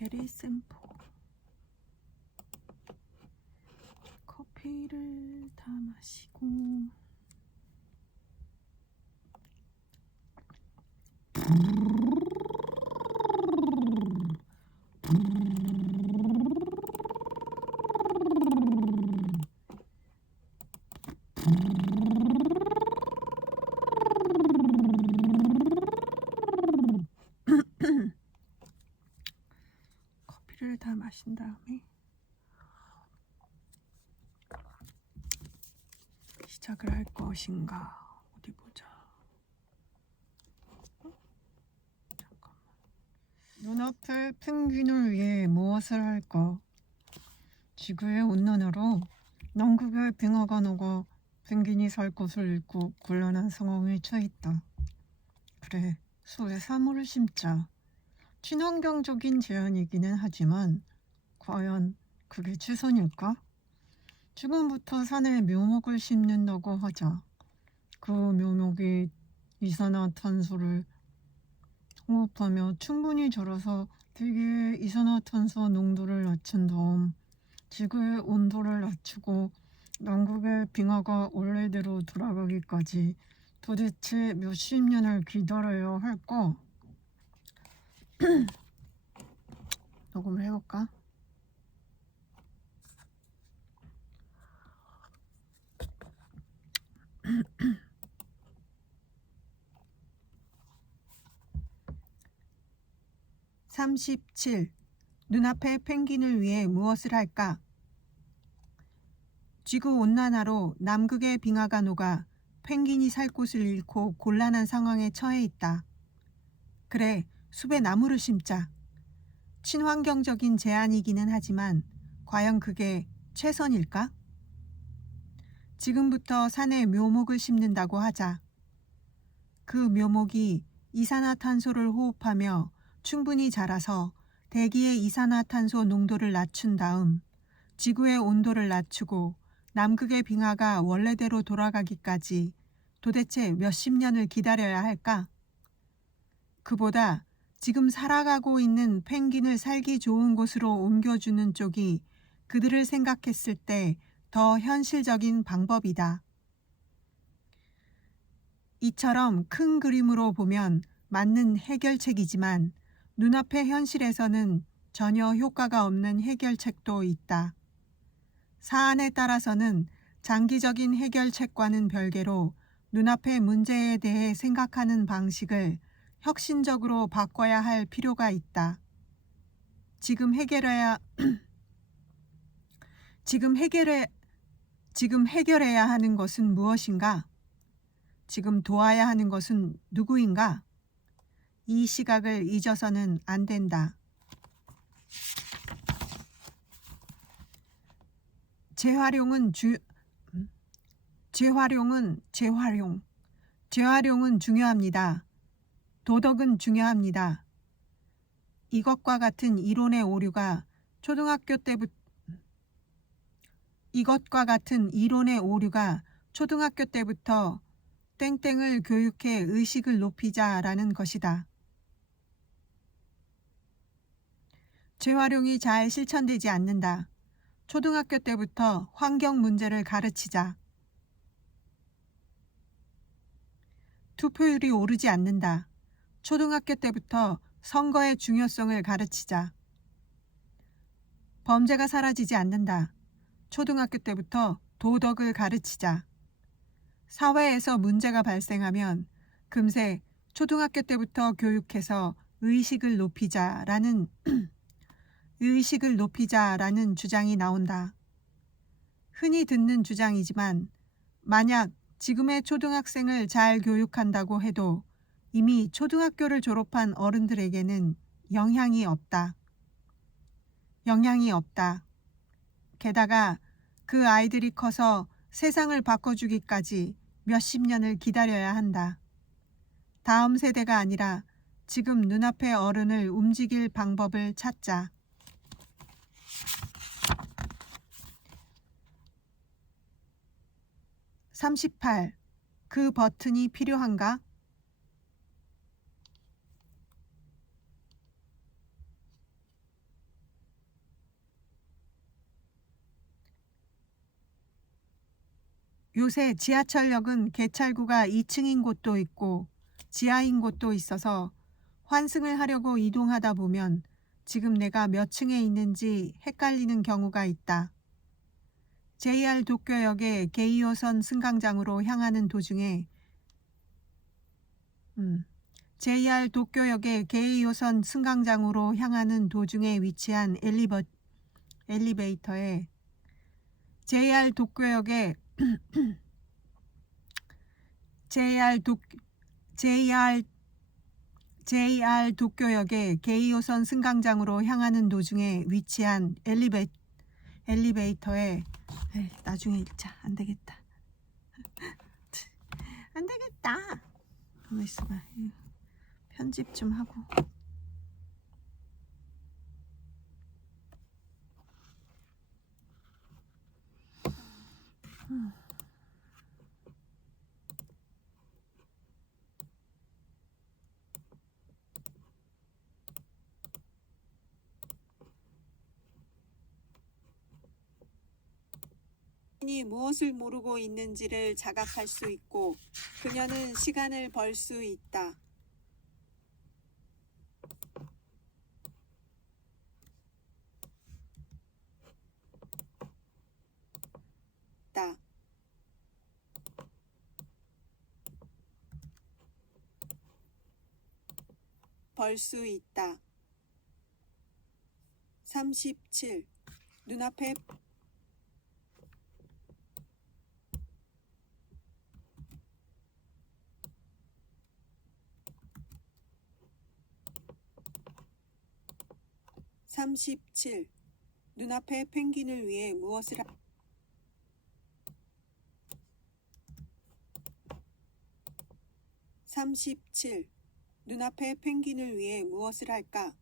베리 샘포. 커피를 다 마시고 커피를 다 마신 다음에 시작을 할 것인가. 어디 보자. 잠깐만. 눈앞의 펭귄을 위해 무엇을 할까? 지구의 온난화로 남극의 빙하가 녹아 펭귄이 살 곳을 잃고 곤란한 상황에 처해있다. 그래, 수에 사물을 심자. 친환경적인 제안이기는 하지만 과연 그게 최선일까? 지금부터 산에 묘목을 심는다고 하자. 그 묘목이 이산화탄소를 호흡하며 충분히 자라서 대기의 이산화탄소 농도를 낮춘 다음 지구의 온도를 낮추고 남극의 빙하가 원래대로 돌아가기까지 도대체 몇십 년을 기다려야 할까? 녹음을 해볼까? (37) 눈앞의 펭귄을 위해 무엇을 할까? 지구온난화로 남극의 빙하가 녹아 펭귄이 살 곳을 잃고 곤란한 상황에 처해 있다. 그래, 숲에 나무를 심자. 친환경적인 제안이기는 하지만 과연 그게 최선일까? 지금부터 산에 묘목을 심는다고 하자. 그 묘목이 이산화탄소를 호흡하며 충분히 자라서 대기의 이산화탄소 농도를 낮춘 다음 지구의 온도를 낮추고 남극의 빙하가 원래대로 돌아가기까지 도대체 몇십 년을 기다려야 할까? 그보다 지금 살아가고 있는 펭귄을 살기 좋은 곳으로 옮겨주는 쪽이 그들을 생각했을 때 더 현실적인 방법이다. 이처럼 큰 그림으로 보면 맞는 해결책이지만 눈앞의 현실에서는 전혀 효과가 없는 해결책도 있다. 사안에 따라서는 장기적인 해결책과는 별개로 눈앞의 문제에 대해 생각하는 방식을 혁신적으로 바꿔야 할 필요가 있다. 지금 해결해야 하는 것은 무엇인가? 지금 도와야 하는 것은 누구인가? 이 시각을 잊어서는 안 된다. 재활용은 중요합니다. 도덕은 중요합니다. 이것과 같은 이론의 오류가 초등학교 때부터 땡땡을 교육해 의식을 높이자라는 것이다. 재활용이 잘 실천되지 않는다. 초등학교 때부터 환경 문제를 가르치자. 투표율이 오르지 않는다. 초등학교 때부터 선거의 중요성을 가르치자. 범죄가 사라지지 않는다. 초등학교 때부터 도덕을 가르치자. 사회에서 문제가 발생하면 금세 초등학교 때부터 교육해서 의식을 높이자라는 주장이 나온다. 흔히 듣는 주장이지만 만약 지금의 초등학생을 잘 교육한다고 해도 이미 초등학교를 졸업한 어른들에게는 영향이 없다. 게다가 그 아이들이 커서 세상을 바꿔주기까지 몇십 년을 기다려야 한다. 다음 세대가 아니라 지금 눈앞의 어른을 움직일 방법을 찾자. 38. 그 버튼이 필요한가? 요새 지하철역은 개찰구가 2층인 곳도 있고 지하인 곳도 있어서 환승을 하려고 이동하다 보면 지금 내가 몇 층에 있는지 헷갈리는 경우가 있다. JR 도쿄역의 게이오선 승강장으로 향하는 도중에 JR 도쿄역의 게이오선 승강장으로 향하는 도중에 위치한 엘리베이터에 JR 도쿄역의 JR 도쿄역의 게이오선 승강장으로 향하는 도중에 위치한 엘리베이터에 나중에 읽자. 안 되겠다. 안 되겠다. 가만 있어봐. 편집 좀 하고. 이 무엇을 모르고 있는지를 자각할 수 있고 그녀는 시간을 벌 수 있다. 벌 수 있다. 37. 눈앞에 눈앞에 펭귄을 위해 무엇을 37. 눈앞에 펭귄을 위해 무엇을 할까?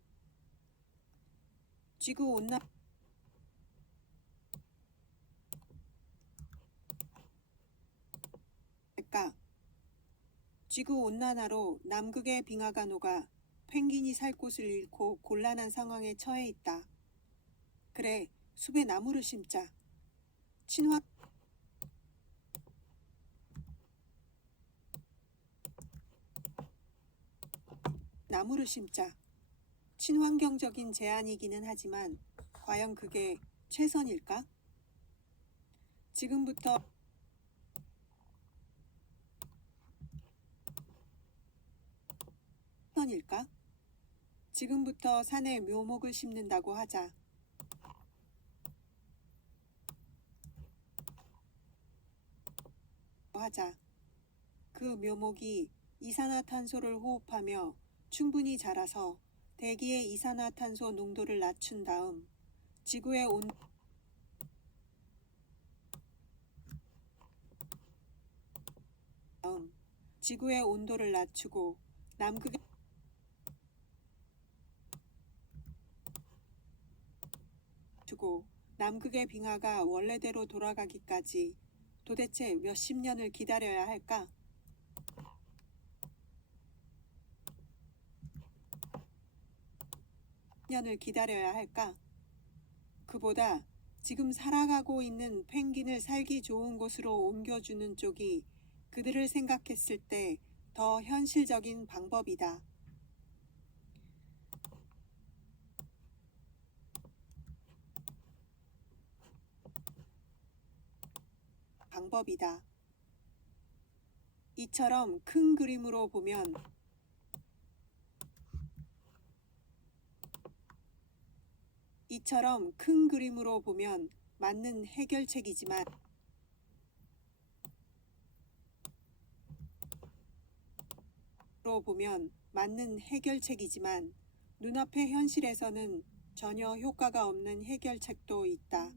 지구온난 지구온난화로 남극의 빙하가 녹아 펭귄이 살 곳을 잃고 곤란한 상황에 처해 있다. 그래, 숲에 나무를 심자. 나무를 심자. 친환경적인 제안이기는 하지만 과연 그게 최선일까? 지금부터 산에 묘목을 심는다고 하자. 그 묘목이 이산화탄소를 호흡하며 충분히 자라서 대기의 이산화탄소 농도를 낮춘 다음 지구의 온도를 낮추고 남극의 빙하가 원래대로 돌아가기까지 도대체 몇십 년을 기다려야 할까? 그보다 지금 살아가고 있는 펭귄을 살기 좋은 곳으로 옮겨주는 쪽이 그들을 생각했을 때 더 현실적인 방법이다. 이처럼 큰 그림으로 보면 맞는 해결책이지만 눈앞의 현실에서는 전혀 효과가 없는 해결책도 있다.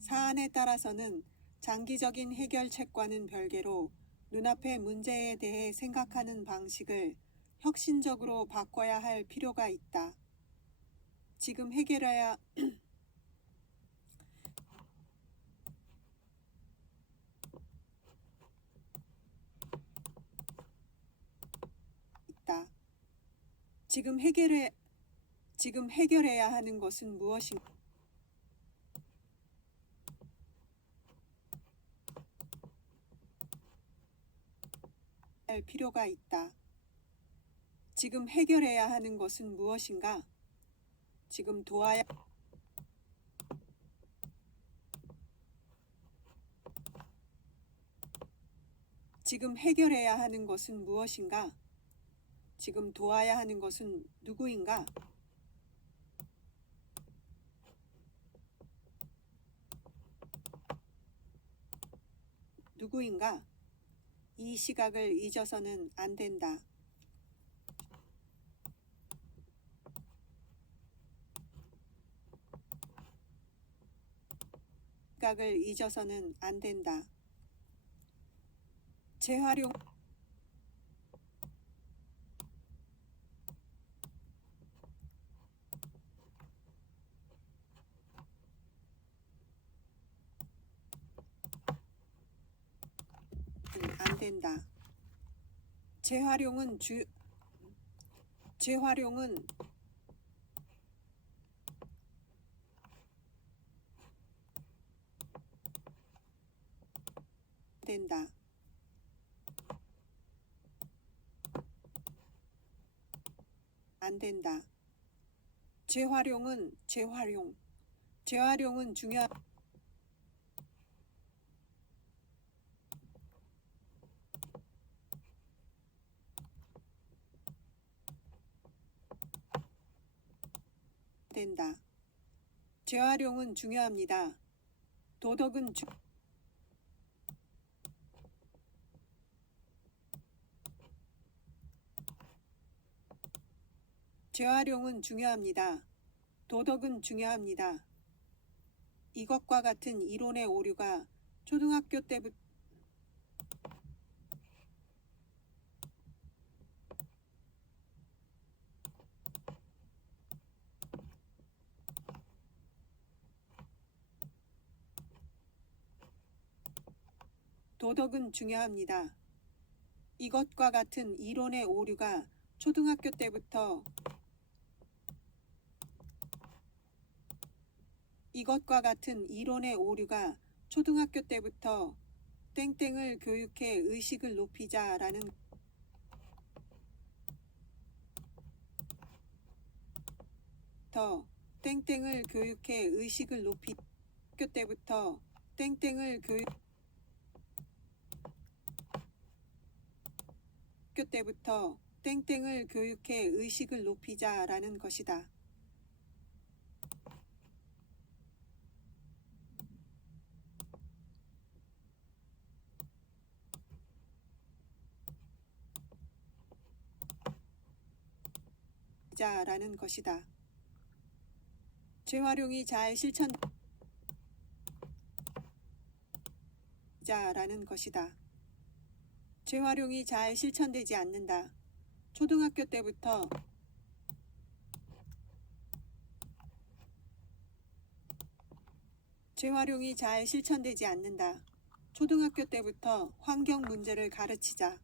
사안에 따라서는 장기적인 해결책과는 별개로 눈앞의 문제에 대해 생각하는 방식을 혁신적으로 바꿔야 할 필요가 있다. 지금 해결해야 지금 해결해야 하는 것은 무엇인가? 할 필요가 있다. 지금 해결해야 하는 것은 무엇인가? 지금 도와야 지금 해결해야 하는 것은 무엇인가? 지금 도와야 하는 것은 누구인가? 누구인가? 이 시각을 잊어서는 안 된다. 시각을 잊어서는 안 된다. 재활용 안 된다. 재활용은 된다. 안 된다. 재활용은 중요 된다. 재활용은 중요합니다. 도덕은 재활용은 중요합니다. 도덕은 중요합니다. 이것과 같은 이론의 오류가 초등학교 때부터 도덕은 중요합니다. 이것과 같은 이론의 오류가 초등학교 때부터 이것과 같은 이론의 오류가 초등학교 때부터 땡땡을 교육해 의식을 높이자라는 땡땡을 교육해 의식을 높이 학교 때부터 땡땡을 교육 학교 때부터 땡땡을 교육해 의식을 높이자라는 것이다. 라는 것이다. 재활용이 잘 라는 것이다. 재활용이 잘 실천되지 않는다. 초등학교 때부터 재활용이 잘 실천되지 않는다. 초등학교 때부터 환경 문제를 가르치자.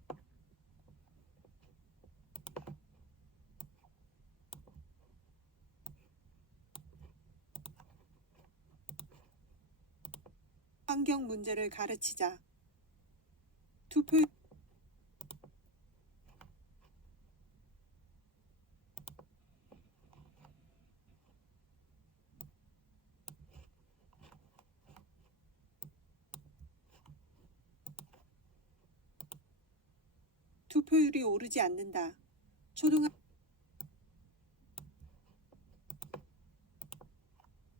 환경 문제를 가르치자. 투표율이 오르지 않는다.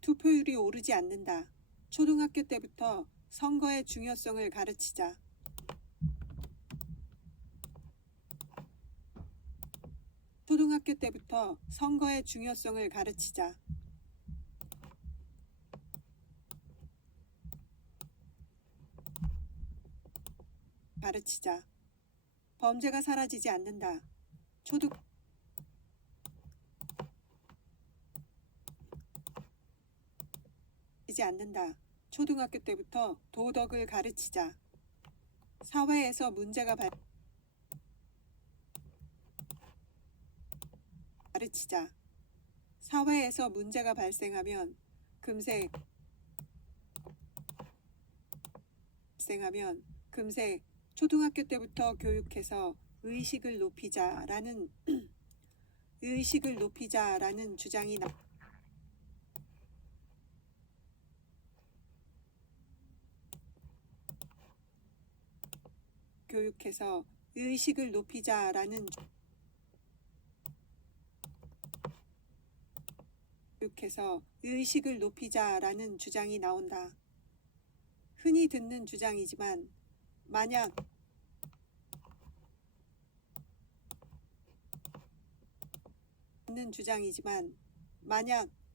투표율이 오르지 않는다. 초등학교 때부터 선거의 중요성을 가르치자. 초등학교 때부터 선거의 중요성을 가르치자. 범죄가 사라지지 않는다. 초등학교 때부터 도덕을 가르치자. 사회에서 문제가 사회에서 문제가 발생하면 금세 초등학교 때부터 교육해서 의식을 높이자라는 의식을 높이자라는 주장이 교육해서 의식을 높이자라는 교육해서 의식을 높이자라는 주장이 나온다. 흔히 듣는 주장이지만 만약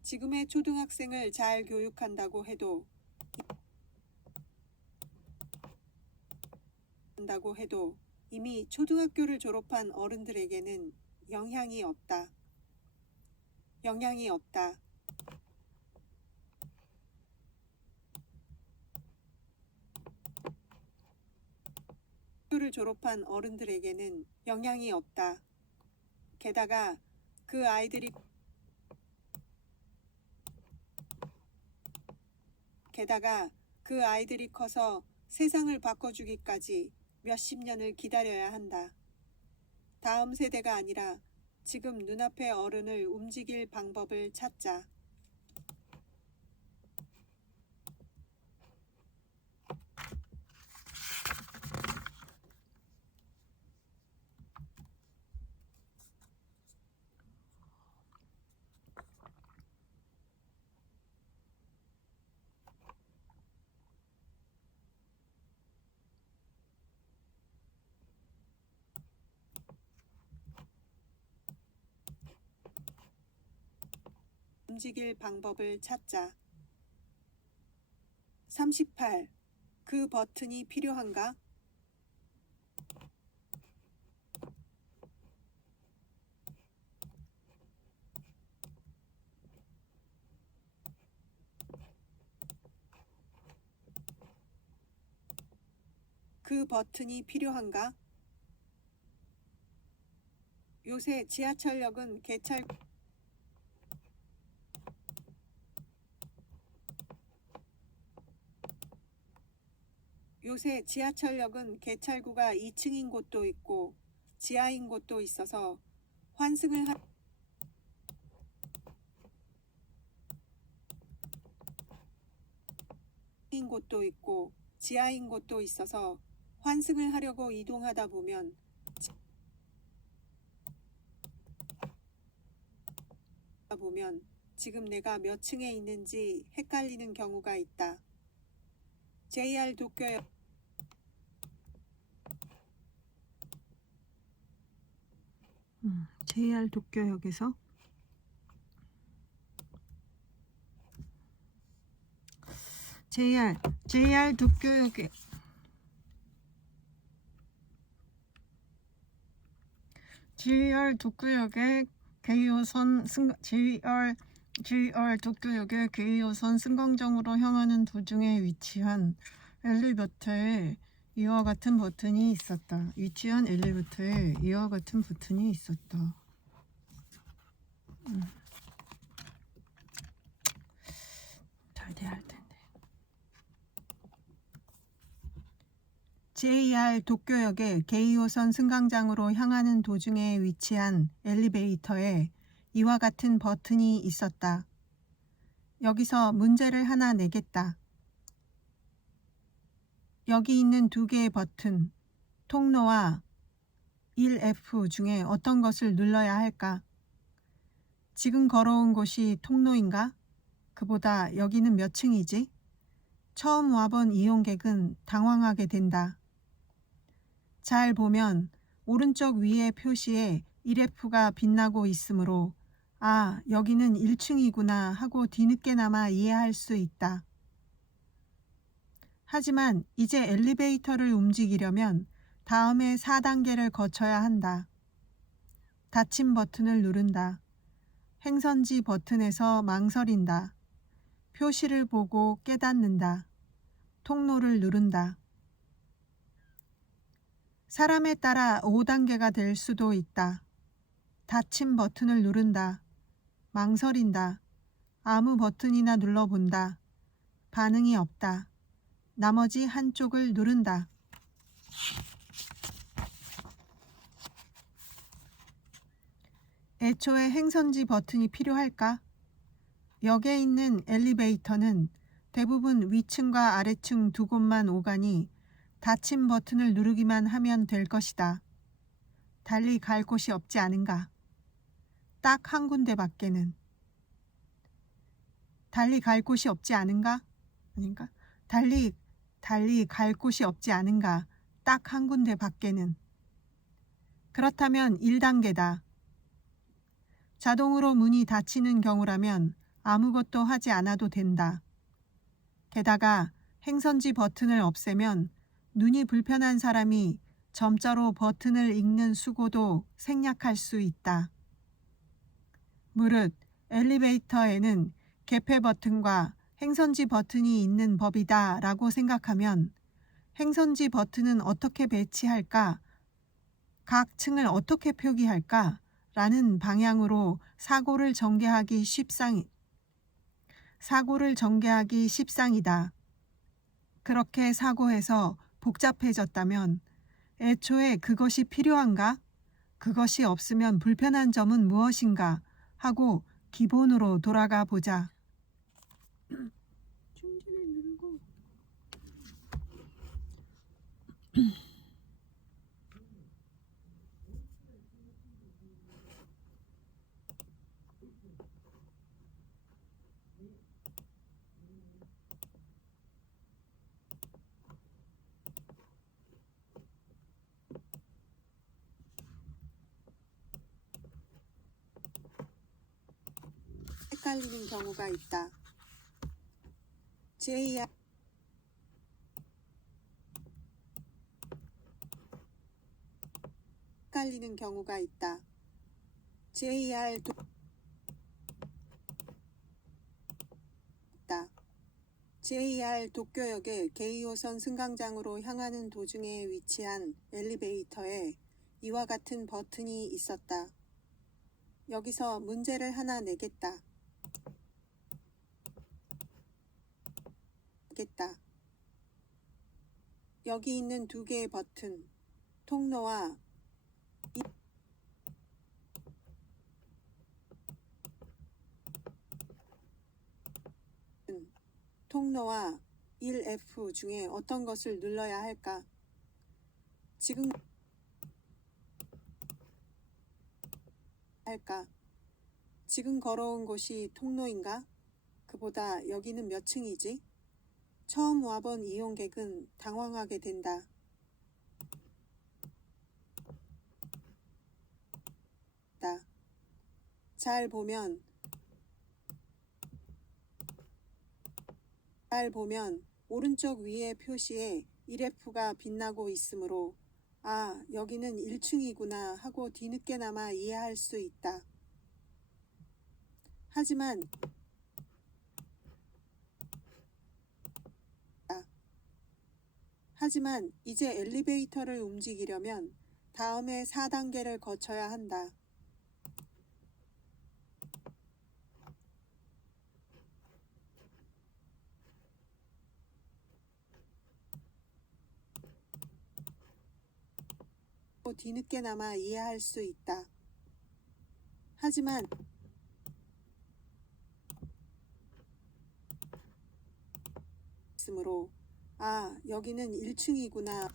지금의 초등학생을 잘 교육한다고 해도 이미 초등학교를 졸업한 어른들에게는 영향이 없다. 학교를 졸업한 어른들에게는 영향이 없다. 게다가 그 아이들이 커서 세상을 바꿔주기까지 몇십 년을 기다려야 한다. 다음 세대가 아니라 지금 눈앞의 어른을 움직일 방법을 찾자. 움직일 방법을 찾자. 38. 그 버튼이 필요한가? 그 버튼이 필요한가? 요새 지하철역은 개찰구가 2층인 곳도 있고 지하인 곳도 있어서 환승을 하려고 이동하다 보면 지금 내가 몇 층에 있는지 헷갈리는 경우가 있다. JR 도쿄역에서 JR 도쿄역에 JR 도쿄역의 K호선 승강장으로 향하는 도중에 위치한 엘리베이터에 이와 같은 버튼이 있었다. 잘 돼야 할 텐데. JR 도쿄역의 K호선 승강장으로 향하는 도중에 위치한 엘리베이터에 이와 같은 버튼이 있었다. 여기서 문제를 하나 내겠다. 여기 있는 두 개의 버튼, 통로와 1F 중에 어떤 것을 눌러야 할까? 지금 걸어온 곳이 통로인가? 그보다 여기는 몇 층이지? 처음 와본 이용객은 당황하게 된다. 잘 보면 오른쪽 위의 표시에 1F가 빛나고 있으므로 아, 여기는 1층이구나 하고 뒤늦게나마 이해할 수 있다. 하지만 이제 엘리베이터를 움직이려면 다음에 4단계를 거쳐야 한다. 닫힘 버튼을 누른다. 행선지 버튼에서 망설인다. 표시를 보고 깨닫는다. 통로를 누른다. 사람에 따라 5단계가 될 수도 있다. 닫힘 버튼을 누른다. 망설인다. 아무 버튼이나 눌러본다. 반응이 없다. 나머지 한쪽을 누른다. 애초에 행선지 버튼이 필요할까? 역에 있는 엘리베이터는 대부분 위층과 아래층 두 곳만 오가니 닫힘 버튼을 누르기만 하면 될 것이다. 달리 갈 곳이 없지 않은가? 딱 한 군데밖에는. 달리 갈 곳이 없지 않은가? 아닌가? 달리 갈 곳이 없지 않은가? 딱 한 군데 밖에는. 그렇다면 1단계다. 자동으로 문이 닫히는 경우라면 아무것도 하지 않아도 된다. 게다가 행선지 버튼을 없애면 눈이 불편한 사람이 점자로 버튼을 읽는 수고도 생략할 수 있다. 무릇 엘리베이터에는 개폐 버튼과 행선지 버튼이 있는 법이다 라고 생각하면 행선지 버튼은 어떻게 배치할까? 각 층을 어떻게 표기할까? 라는 방향으로 사고를 전개하기 십상이다. 그렇게 사고해서 복잡해졌다면 애초에 그것이 필요한가? 그것이 없으면 불편한 점은 무엇인가? 하고 기본으로 돌아가 보자. 충전을 누르고 헷갈리는 경우가 있다. JR 헷갈리는 경우가 있다. JR 도쿄역의 게이오선 승강장으로 향하는 도중에 위치한 엘리베이터에 이와 같은 버튼이 있었다. 여기서 문제를 하나 내겠다. 여기 있는 두 개의 버튼, 통로와 통로와 1F 중에 어떤 것을 눌러야 할까? 지금 걸어온 곳이 통로인가? 그보다 여기는 몇 층이지? 처음 와본 이용객은 당황하게 된다. 잘 보면 오른쪽 위에 표시에 1F가 빛나고 있으므로 아, 여기는 1층이구나 하고 뒤늦게나마 이해할 수 있다. 하지만 이제 엘리베이터를 움직이려면 다음에 4단계를 거쳐야 한다. 뒤늦게나마 이해할 수 있다. 하지만 있으므로 아, 여기는 1층이구나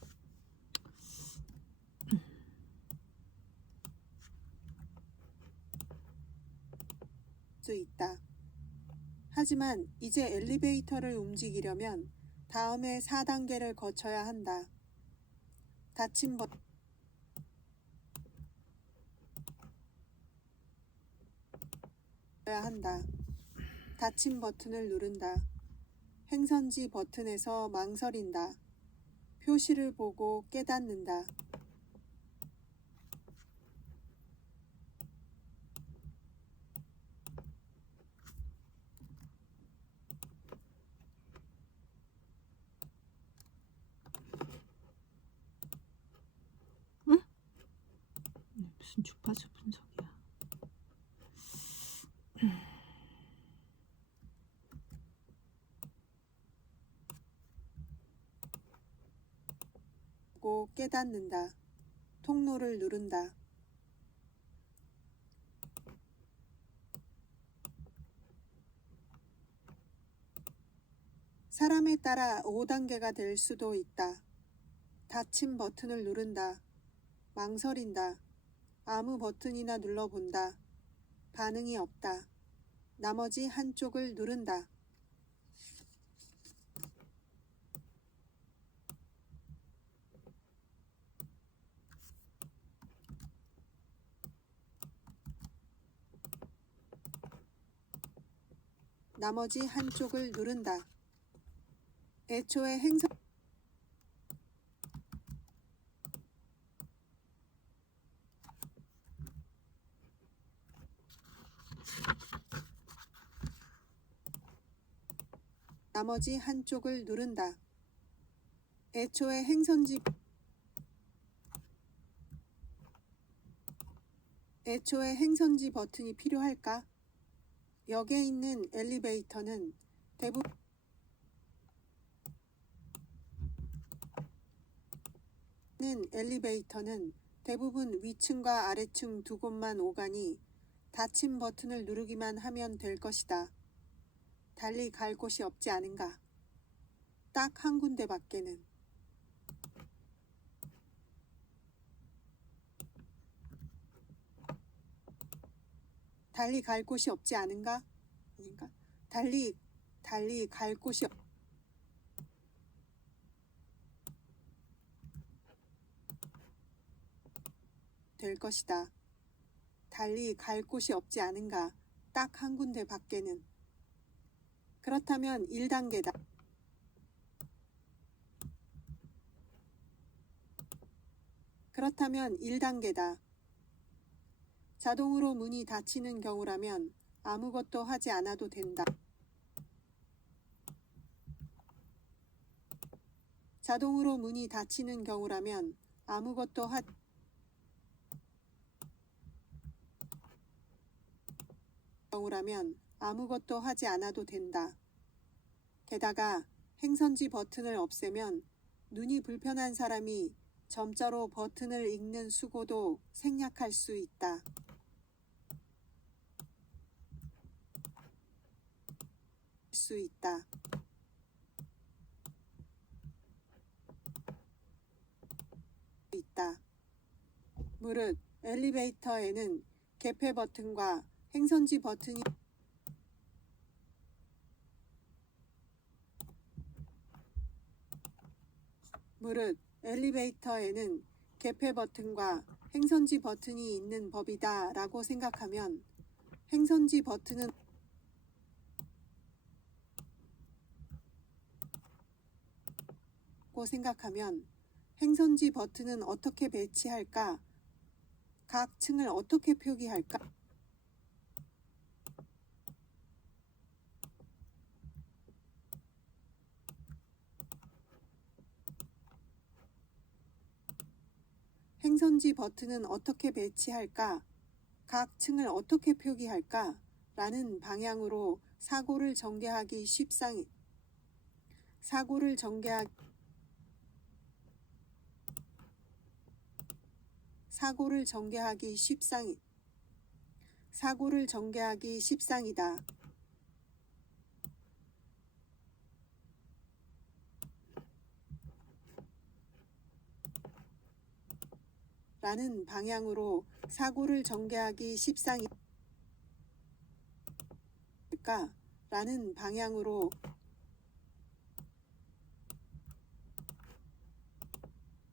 수 있다. 하지만 이제 엘리베이터를 움직이려면 다음에 4단계를 거쳐야 한다. 닫힌 버튼을 누른다. 행선지 버튼에서 망설인다. 표시를 보고 깨닫는다. 응? 무슨 주파수 분석이야. 알고 깨닫는다. 통로를 누른다. 사람에 따라 5단계가 될 수도 있다. 닫힌 버튼을 누른다. 망설인다. 아무 버튼이나 눌러본다. 반응이 없다. 나머지 한쪽을 누른다. 나머지 한쪽을 누른다. 애초에 나머지 한쪽을 누른다. 애초에 행선지 버튼이 필요할까? 역에 있는 엘리베이터는 대부분 위층과 아래층 두 곳만 오가니 닫힌 버튼을 누르기만 하면 될 것이다. 달리 갈 곳이 없지 않은가? 딱 한 군데밖에는. 달리 갈 곳이 없지 않은가? 아닌가? 달리 갈 곳이 될 것이다. 달리 갈 곳이 없지 않은가? 딱 한 군데 밖에는. 그렇다면 1단계다. 자동으로 문이 닫히는 경우라면 아무것도 하지 않아도 된다. 자동으로 문이 닫히는 경우라면 아무것도 하지 않아도 된다. 게다가 행선지 버튼을 없애면 눈이 불편한 사람이 점자로 버튼을 읽는 수고도 생략할 수 있다. 무릇 엘리베이터에는 개폐 버튼과 행선지 버튼이 있는 법이다 라고 생각하면 행선지 버튼은 어떻게 배치할까? 각 층을 어떻게 표기할까? 행선지 버튼은 어떻게 배치할까? 각 층을 어떻게 표기할까? 라는 방향으로 사고를 전개하기 십상이다. 라는 방향으로 사고를 전개하기 십상이다. 라는 방향으로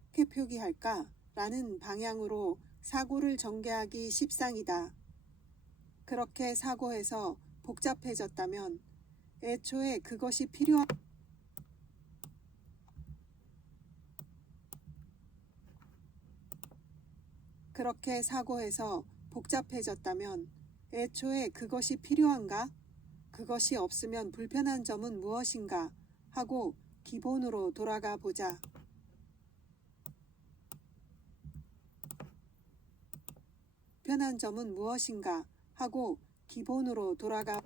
어떻게 표기할까? 라는 방향으로 사고를 전개하기 십상이다. 그렇게 사고해서 복잡해졌다면 애초에 그것이 필요한가? 그것이 없으면 불편한 점은 무엇인가? 하고 기본으로 돌아가 보자. 불편한 점은 무엇인가? 하고 기본으로 돌아가